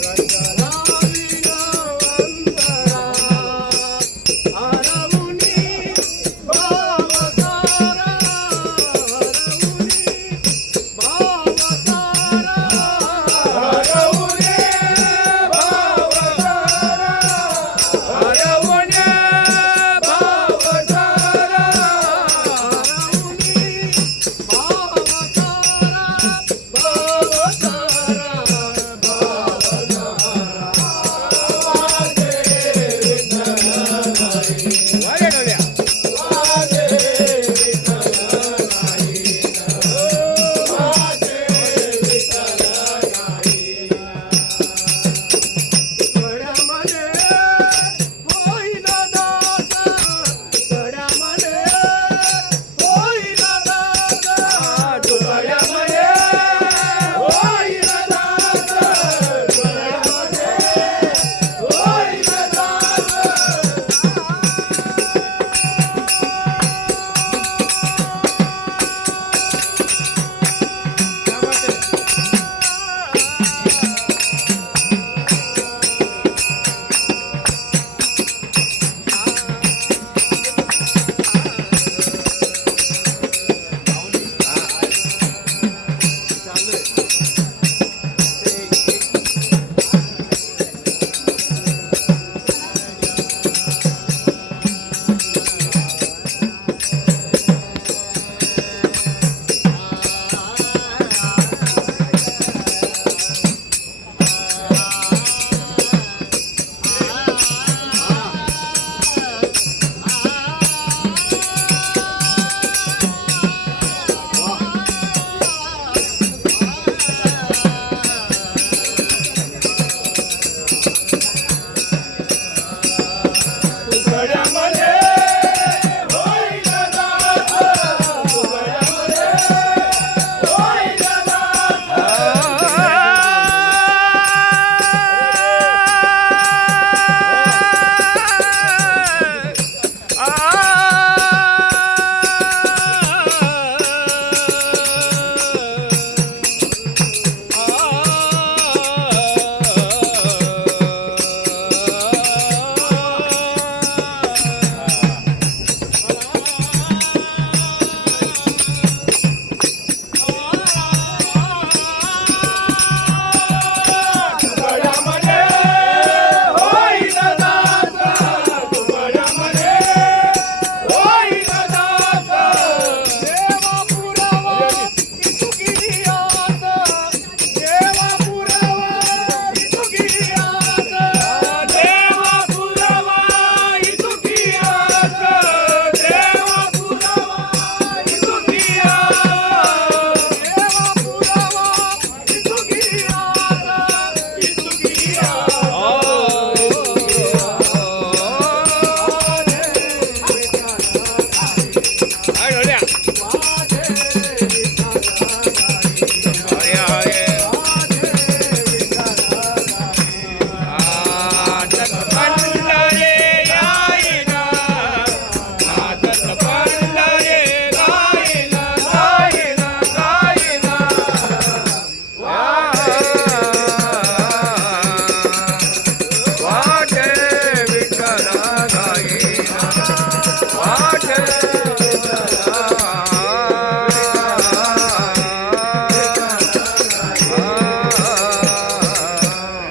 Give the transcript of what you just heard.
right?